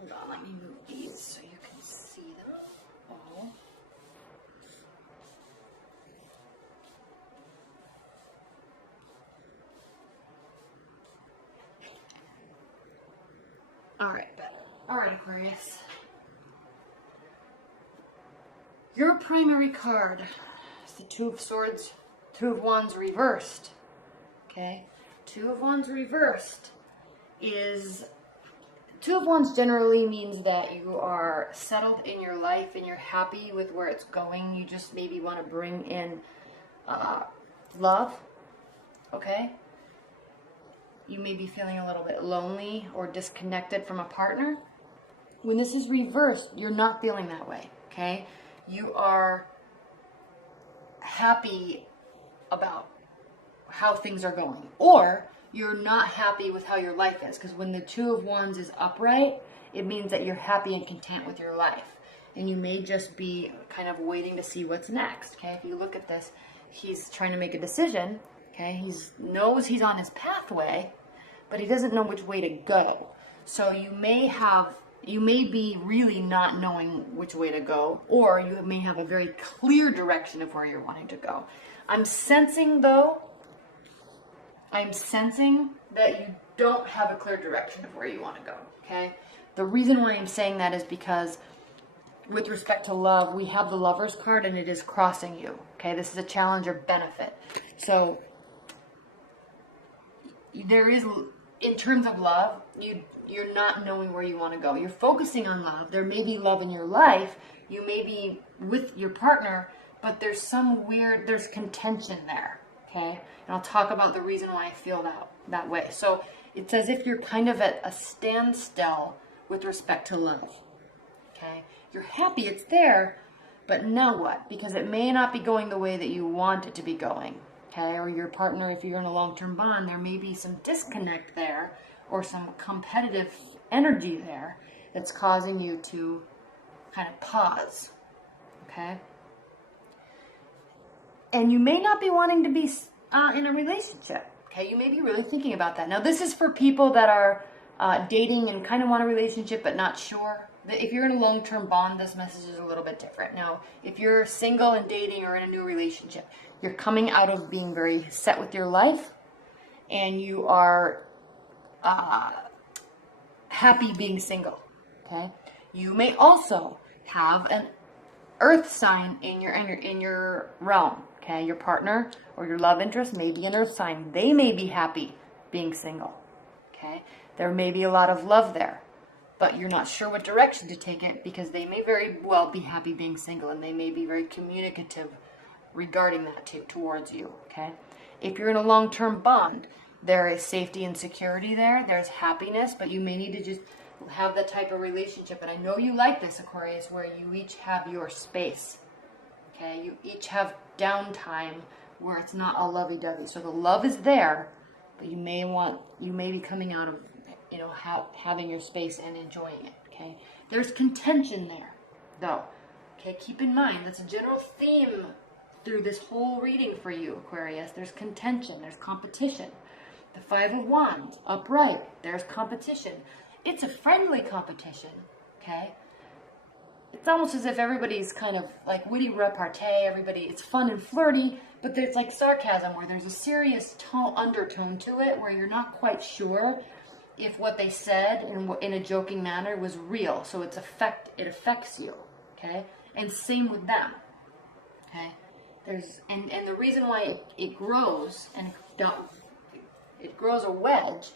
Hold on, let me move these so you can see them all. All right, Aquarius. Your primary card is the Two of Swords, Two of Wands reversed. Okay? Two of Wands reversed is... Two of Wands generally means that you are settled in your life and you're happy with where it's going. You just maybe want to bring in love. Okay? You may be feeling a little bit lonely or disconnected from a partner. When this is reversed, you're not feeling that way. Okay? You are happy about how things are going, or you're not happy with how your life is, because when the Two of Wands is upright, it means that you're happy and content with your life, and you may just be kind of waiting to see what's next. Okay, if you look at this, he's trying to make a decision. Okay, he knows he's on his pathway, but he doesn't know which way to go. So you may be really not knowing which way to go, or you may have a very clear direction of where you're wanting to go. I'm sensing that you don't have a clear direction of where you want to go, okay? The reason why I'm saying that is because with respect to love, we have the Lover's card and it is crossing you, okay? This is a challenge or benefit. So there is, in terms of love, you're not knowing where you want to go. You're focusing on love. There may be love in your life. You may be with your partner, but there's contention there, okay? And I'll talk about the reason why I feel that way. So it's as if you're kind of at a standstill with respect to love, okay? You're happy it's there, but now what? Because it may not be going the way that you want it to be going, okay? Or your partner, if you're in a long-term bond, there may be some disconnect there or some competitive energy there that's causing you to kind of pause, okay? And you may not be wanting to be in a relationship, okay? You may be really thinking about that. Now, this is for people that are dating and kind of want a relationship but not sure. If you're in a long-term bond, this message is a little bit different. Now, if you're single and dating or in a new relationship, you're coming out of being very set with your life, and you are happy being single, okay? You may also have an earth sign in your realm, okay? Your partner or your love interest may be an earth sign. They may be happy being single, okay? There may be a lot of love there, but you're not sure what direction to take it because they may very well be happy being single and they may be very communicative regarding that towards you, okay? If you're in a long-term bond, there is safety and security there. There's happiness, but you may need to just have that type of relationship. And I know you like this, Aquarius, where you each have your space, okay? You each have downtime where it's not all lovey-dovey. So the love is there, but you may be coming out of, having your space and enjoying it, okay? There's contention there, though, okay? Keep in mind, that's a general theme through this whole reading for you, Aquarius. There's contention, there's competition. The Five of Wands, upright, there's competition. It's a friendly competition, okay? It's almost as if everybody's kind of like witty repartee, it's fun and flirty, but there's like sarcasm where there's a serious undertone to it where you're not quite sure if what they said in a joking manner was real. So it affects you, okay? And same with them, okay? And the reason why it grows and it grows a wedge,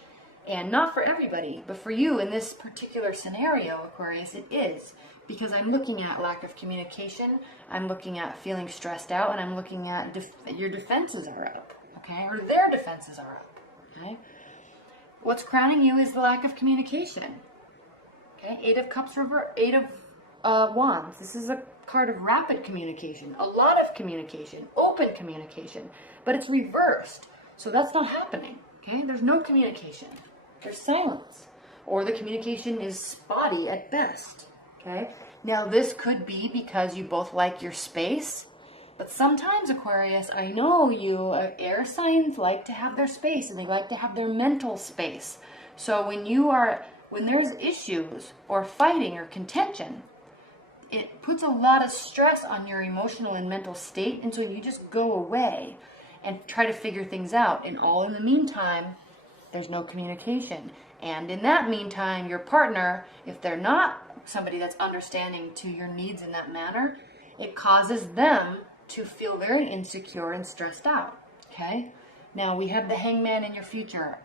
and not for everybody, but for you in this particular scenario, Aquarius, it is because I'm looking at lack of communication, I'm looking at feeling stressed out, and I'm looking at your defenses are up, okay, or their defenses are up, okay. What's crowning you is the lack of communication, okay. Eight of Cups, Eight of Wands. This is a card of rapid communication, a lot of communication, open communication, but it's reversed, so that's not happening. Okay, there's no communication. There's silence. Or the communication is spotty at best. Okay? Now, this could be because you both like your space. But sometimes, Aquarius, I know you air signs like to have their space and they like to have their mental space. So when you are when there's issues or fighting or contention, it puts a lot of stress on your emotional and mental state. And so you just go away and try to figure things out. And all in the meantime, there's no communication. And in that meantime, your partner, if they're not somebody that's understanding to your needs in that manner, it causes them to feel very insecure and stressed out. Okay? Now we have the Hangman in your future,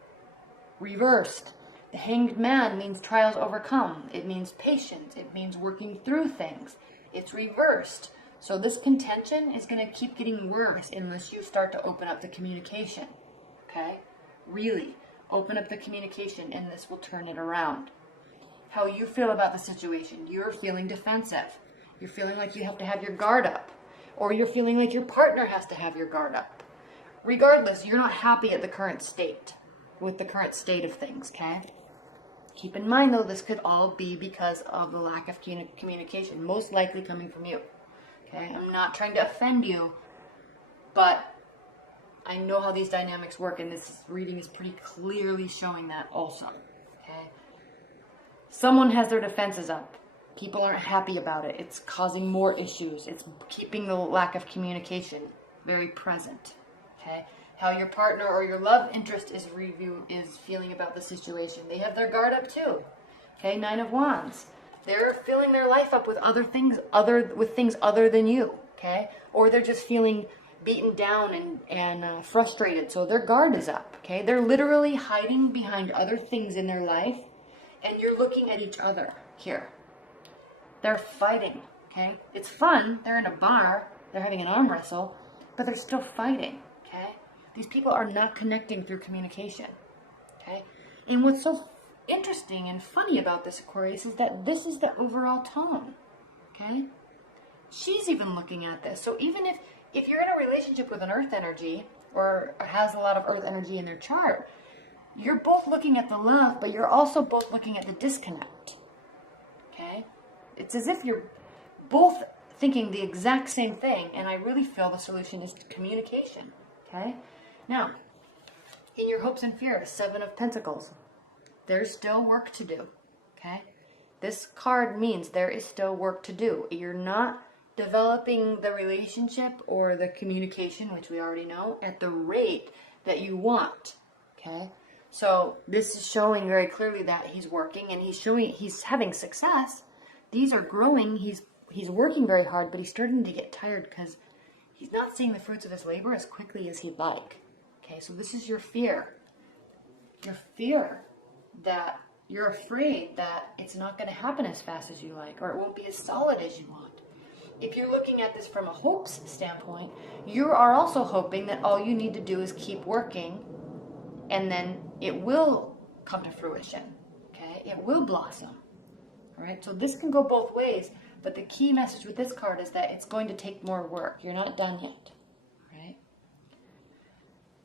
reversed. The Hanged Man means trials overcome. It means patience. It means working through things. It's reversed. So this contention is going to keep getting worse unless you start to open up the communication. Okay? Really, open up the communication and this will turn it around. How you feel about the situation. You're feeling defensive. You're feeling like you have to have your guard up. Or you're feeling like your partner has to have your guard up. Regardless, you're not happy at the current state, with the current state of things, okay? Keep in mind, though, this could all be because of the lack of communication, most likely coming from you, okay? I'm not trying to offend you, but I know how these dynamics work, and this reading is pretty clearly showing that also, okay? Someone has their defenses up. People aren't happy about it. It's causing more issues. It's keeping the lack of communication very present, okay? How your partner or your love interest is feeling about the situation. They have their guard up too. Okay, 9 of Wands. They're filling their life up with things other than you. Okay, or they're just feeling beaten down and frustrated. So their guard is up. Okay, they're literally hiding behind other things in their life, and you're looking at each other here. They're fighting. Okay, it's fun. They're in a bar. They're having an arm wrestle, but they're still fighting. Okay. These people are not connecting through communication, okay? And what's so interesting and funny about this, Aquarius, is that this is the overall tone, okay? She's even looking at this. So even if you're in a relationship with an earth energy or has a lot of earth energy in their chart, you're both looking at the love, but you're also both looking at the disconnect, okay? It's as if you're both thinking the exact same thing, and I really feel the solution is communication, okay? Now, in your hopes and fears, 7 of Pentacles, there's still work to do, okay? This card means there is still work to do. You're not developing the relationship or the communication, which we already know, at the rate that you want, okay? So this is showing very clearly that he's working and he's having success. These are growing. He's working very hard, but he's starting to get tired because he's not seeing the fruits of his labor as quickly as he'd like. Okay, so this is your fear. Your fear that you're afraid that it's not going to happen as fast as you like, or it won't be as solid as you want. If you're looking at this from a hopes standpoint, you are also hoping that all you need to do is keep working, and then it will come to fruition. Okay, it will blossom. All right, so this can go both ways. But the key message with this card is that it's going to take more work. You're not done yet, right?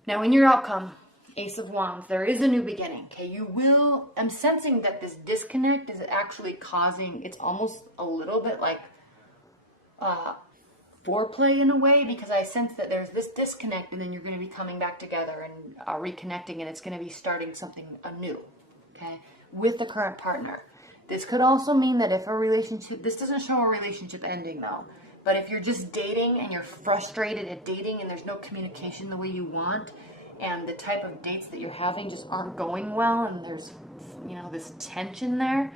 Now, in your outcome, Ace of Wands, there is a new beginning, okay? I'm sensing that this disconnect is actually causing, it's almost a little bit like foreplay in a way, because I sense that there's this disconnect and then you're going to be coming back together and reconnecting, and it's going to be starting something anew, okay, with the current partner. This could also mean that if a relationship, this doesn't show a relationship ending though, but if you're just dating and you're frustrated at dating and there's no communication the way you want, and the type of dates that you're having just aren't going well, and there's, this tension there,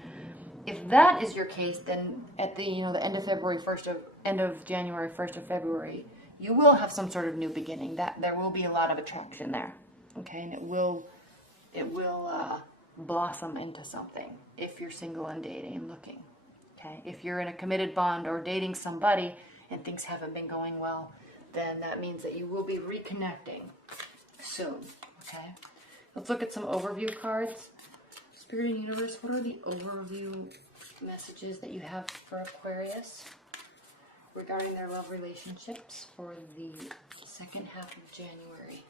if that is your case, then at the, the end of January, 1st of February, you will have some sort of new beginning. That there will be a lot of attraction there, okay, and it will blossom into something if you're single and dating and looking, okay? If you're in a committed bond or dating somebody and things haven't been going well, then that means that you will be reconnecting soon, okay? Let's look at some overview cards. Spirit and Universe, what are the overview messages that you have for Aquarius regarding their love relationships for the second half of January?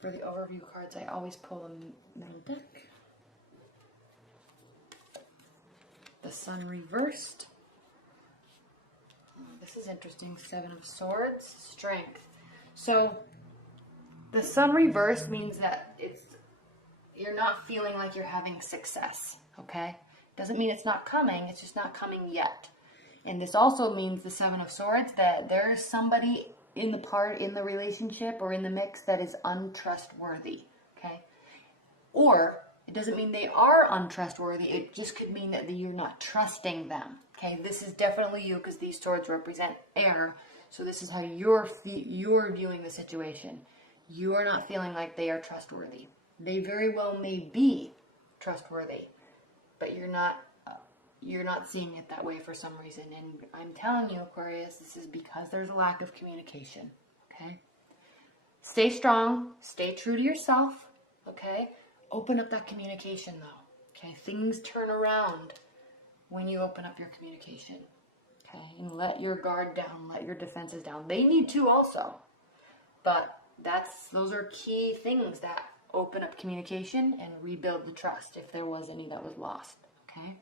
For the overview cards, I always pull a middle deck. The Sun reversed. Oh, this is interesting. 7 of Swords. Strength. So The sun reversed means that you're not feeling like you're having success, okay? Doesn't mean it's not coming, it's just not coming yet. And this also means the Seven of Swords, that there is somebody in the relationship or in the mix that is untrustworthy, okay? Or it doesn't mean they are untrustworthy, it just could mean that you're not trusting them, okay? This is definitely you, because these swords represent air, so this is how you're viewing the situation. You are not feeling like they are trustworthy. They very well may be trustworthy, but you're not seeing it that way for some reason. And I'm telling you, Aquarius, this is because there's a lack of communication, okay? Stay strong, stay true to yourself, okay? Open up that communication, though, okay? Things turn around when you open up your communication, okay? And let your guard down, let your defenses down. They need to also, but those are key things that open up communication and rebuild the trust if there was any that was lost, okay?